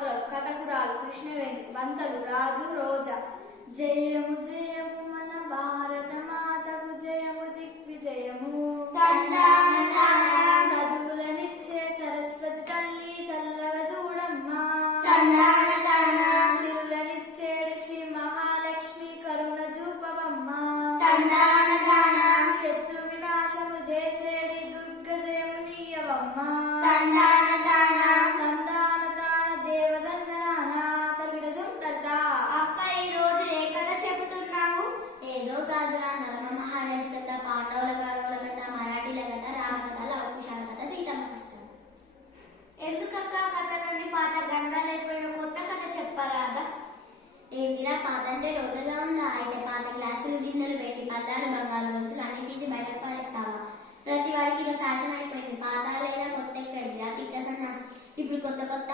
పాత్రలు కథకురాలు కృష్ణవేణి బంతలు రాజు రోజా. జయము జయము మన భారత మాతకు జయము దిగ్విజయము. చదువులనిచ్చే సరస్వతి తల్లి చల్లగా చూడమ్మా. సిరులనిచ్చేడు శ్రీ మహాలక్ష్మి కరుణ చూపవమ్మా. శత్రు వినాశము చేసేడి దుర్గ జయము నీయవమ్మా. పాండవుల కౌరవుల కథ, మరాఠీల కథ, రామకథ, లవకుశాల కథ, సీతమ్మ పుస్తకం. ఎందుకక్క కథలన్నీ పాత గంటలైపోయిన కొత్త కథ చెప్పరాదా? ఏంటిరా పాత అంటే రొద్దగా ఉందా? అయితే పాత గ్లాసులు, బిందెలు, వెండి పల్లాలు, బంగారు గొలుసులు అన్ని తీసి బయటకు పారేస్తావా? ప్రతి వాడికి ఇలా ఫ్యాషన్ అయిపోయింది. పాత లేదా కొత్త ఎక్కడిరా తిక్క సన్నాసి. ఇప్పుడు కొత్త కొత్త